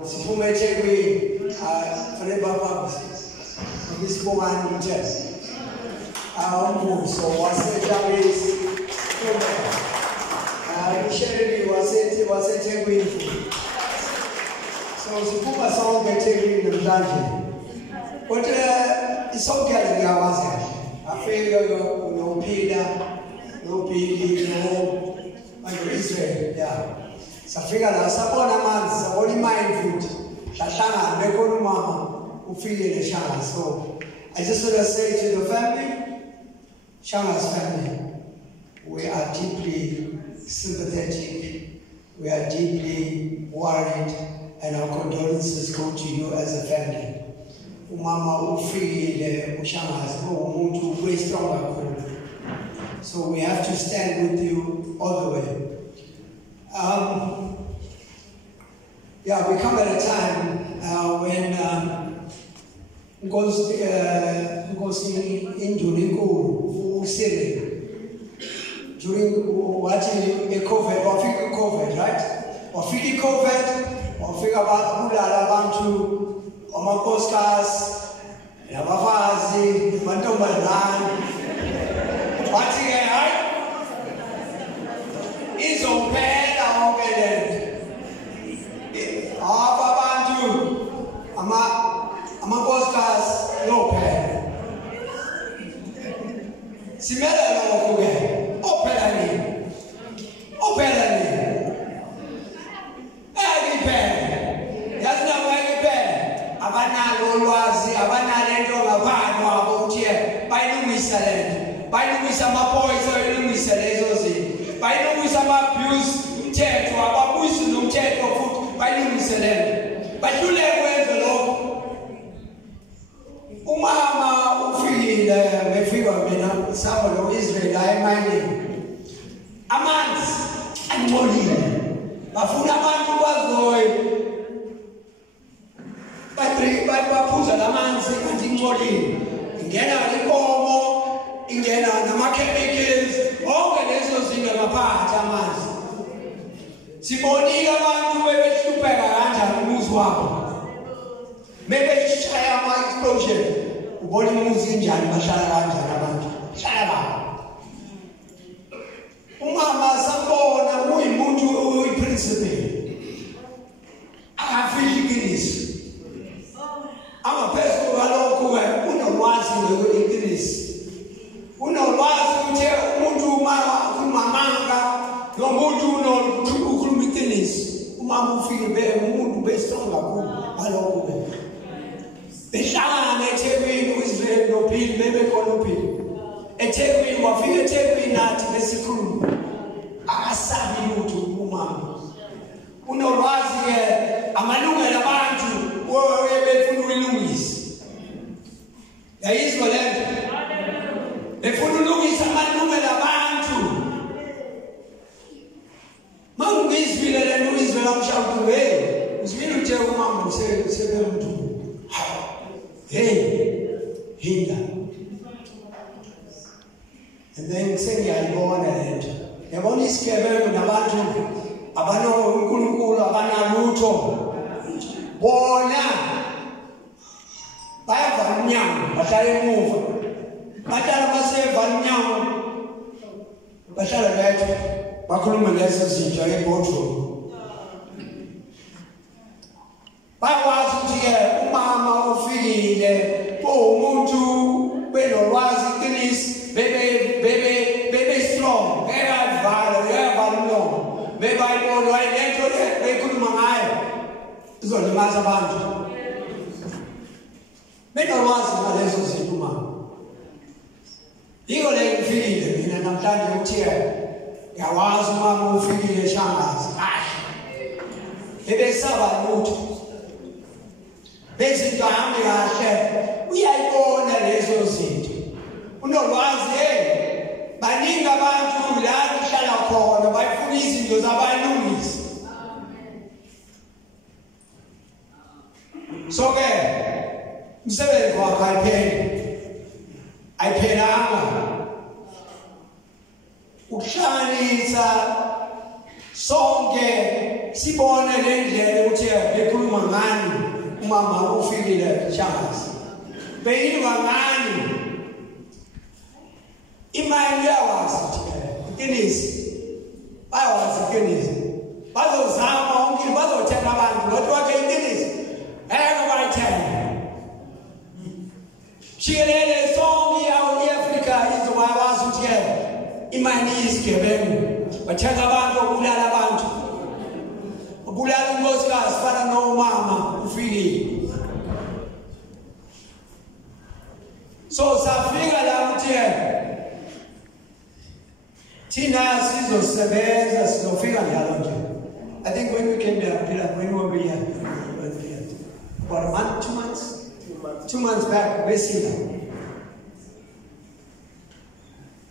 Sifumeche kwi forever purposes. Ngisibonga nje. Umbuso waseJabes. Sherry wasethe kwi. So siphuma sonke eThekwini namhlanje. Kodwa isonke ngiyawazi kahle. Afika noPeter, noBilly, Israel, yeah. Safika la sabona amanzi, sabona iMindfood. Sahlangana bekhona umama ufike leShangazi. So I just want to say to the family, Shangazi family, we are deeply sympathetic, we are deeply worried, and our condolences go to you as a family. Umama ufike uShangazi umuntu way stronger. So we have to stand with you all the way. Yeah, we come at a time when Nkosi Indulinkulu uSiril during watching the COVID, wafika COVID, right? Wafika COVID, wafika abulala abantu, amankosikazi, nabafazi, amantombazane. Wathi ke hayi izophela wonke lento. Abantu amankosikazi lophela. Simele lokho ke. Ophela nini? Ophela nini? Ekiphela. Yazi nawo ekiphela. Abanalo ulwazi, abanalo into ngaphakathi wabo uthi bayilungisa lento. Bayilungisa amaphoyisa bayilungisa lezo zinto. Bayilungisa ama-abuse umthetho ababusi nomthetho futhi bayilungise lento. Bahluleke kwenze lokho. Umama ufikile befika mina sabo lo Israel ayimanyeni. Amanzi angcolile. Bafuna abantu bazoyi. Baphuza lamanzi kanti ingcolile. Ingena inkomo, ingena nama-chemicals, onke lezo zinto ngaphansi amanzi. Sibonile abantu bebehlupheka kanjani umuzi wabo. Bebeshaya ama-explosion. Ubona umuzi injani bahlala kanjani abantu. Hlala babo. Umama sambona uyimuntu uyiprinciple. Akafihli iqiniso. Amaphezulu kalokhu unolwazi ngeqiniso. Unolwazi ukuthi umuntu umamanga nomuntu ukhuluma iqiniso. Umama ufike umuntu besonga kakhulu balokho behlangana eThekwini uIsrael noBilly bebekhona uBilly. eThekwini wafika eThekwini nathi besikhuluma. Akasabi lutho umama. Unolwazi ke amalungelo abantu befuna ukulungisa. Yayizwa lento. Befuna ukulungisa amalungelo abantu. Mangizwile lento uIsrael amshawuthi hey, uzwile uthe umama usebentu. Hey, hinda. And then sengiyayibona lento. Yabona isigebengu nabantu abanuNkulunkulu abanalutho. Bona bayavala umnyango bahlala emuva. Bahlala basevala umnyango. Bahlala bethu bakhuluma lezo zinto eboardroom. Bakwazi ukuthi umama ufikile umuntu benolwazi iqiniso bebe strong beyavala umlomo bebayibona lento bekhuluma ngayo izolimaza abantu. Benolwazi ngalezo zinto mama. Yiko le ngifikile mina namhlanje uthi yawazi umama ufikile eShangazi kahle. Bebesaba lutho. Bezinto ahambe kahle. Uyayibona lezo zinto. Unolwazi baningi abantu la kuhlala khona bayifuna izinto zabalungisi. So ke umsebenzi wakhe ayiphelanga. Ukuhlanganisa sonke sibone le ndlela ukuthi bekhuluma umama ufikile shangazi beyini wangani imali yawazi iqiniso bayawazi iqiniso bazozama onke bazothenga abantu kodwa ke iqiniso bayithenga jikelele sonke i-Afrika izowazi ukuthi imali isigebengu bathenga abantu okubulala abantu ubulala unkosikazi fana nomama ufikile so safika la ukuthi thina sizosebenza sizofika njalo nje. I think when we came there, Peter, when were we here? About a month, 2 months? 2 months back, we're seeing.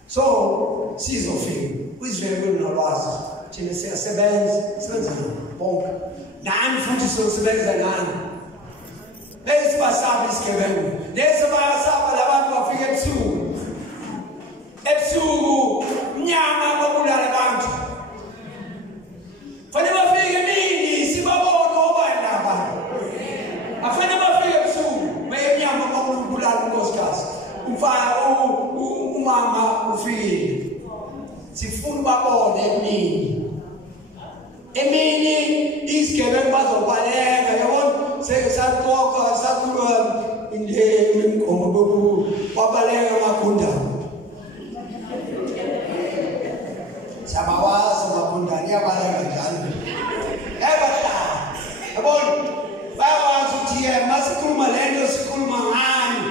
So, sizofika. Uzwe kunolwazi. Thina siyasebenza bonke. Nani futhi sizosebenza nani? Lesi basabi isigebengu. Lesi bayasaba labantu bafika ebusuku. Ebusuku mnyama babulala abantu. Fanele bafike emini sibabone obani labantu. Afanele bafike ebusuku bayemnyama babulala unkosikazi. Umama ufikile. Sifuna babone emini. Emini isigebengu bazobaleka yabona sekusaqoqa sakhuluma imgomo bobu wabaleka makundana. Sabawazi makundana yabaleka njalo. Ebala. Yabona bayawazi ukuthi masikhuluma lento sikhuluma ngani.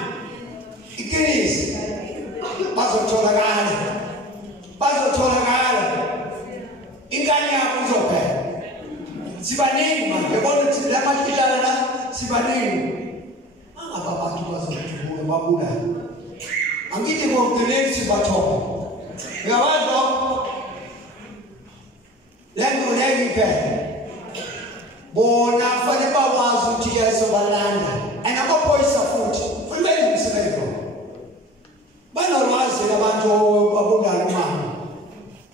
Iqiniso bazotholakala. Ingane yakho izophela. Sibaningi manje yabona ukuthi la mahlala la sibaningi. Angaba abantu bazothuka babulala. Angithi ngomdeleni sibathoba. Uyabona? Lengo phela. Bona fanele bawazi ukuthi yazobalanda. And amaphoyisa futhi fanele umsebenzi wabo. Banolwazi labantu abulala mama.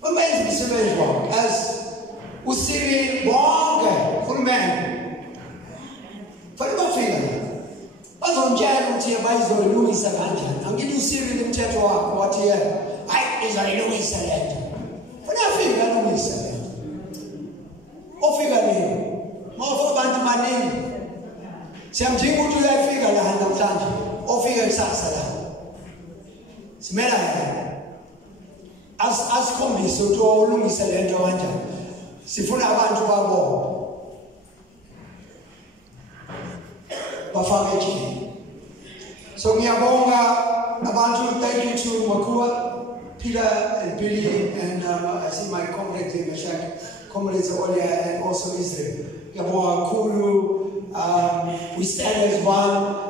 Fanele umsebenzi wabo as usiri bonke uhulumeni. Fanele bafika. Bazomtshela ukuthi bayizolungisa kanjani. Angithi usiri umthetho wakho wathi hayi izolungisa lento. Fanele afike alungise lento. Ofika nini? Mawufika abantu maningi. Siyamdinga ukuthi uyafika la namhlanje. Ofika kusasa la. Simela asikhombise ukuthi ulungise lento kanjani. Sifuna abantu babo bafake nje. So ngiyabonga abantu. Thank you to Makua, Peter and Billy, and I see my comrades in the shack, comrades Olia and also Israel. Ngiyabonga kakhulu. We stand as one.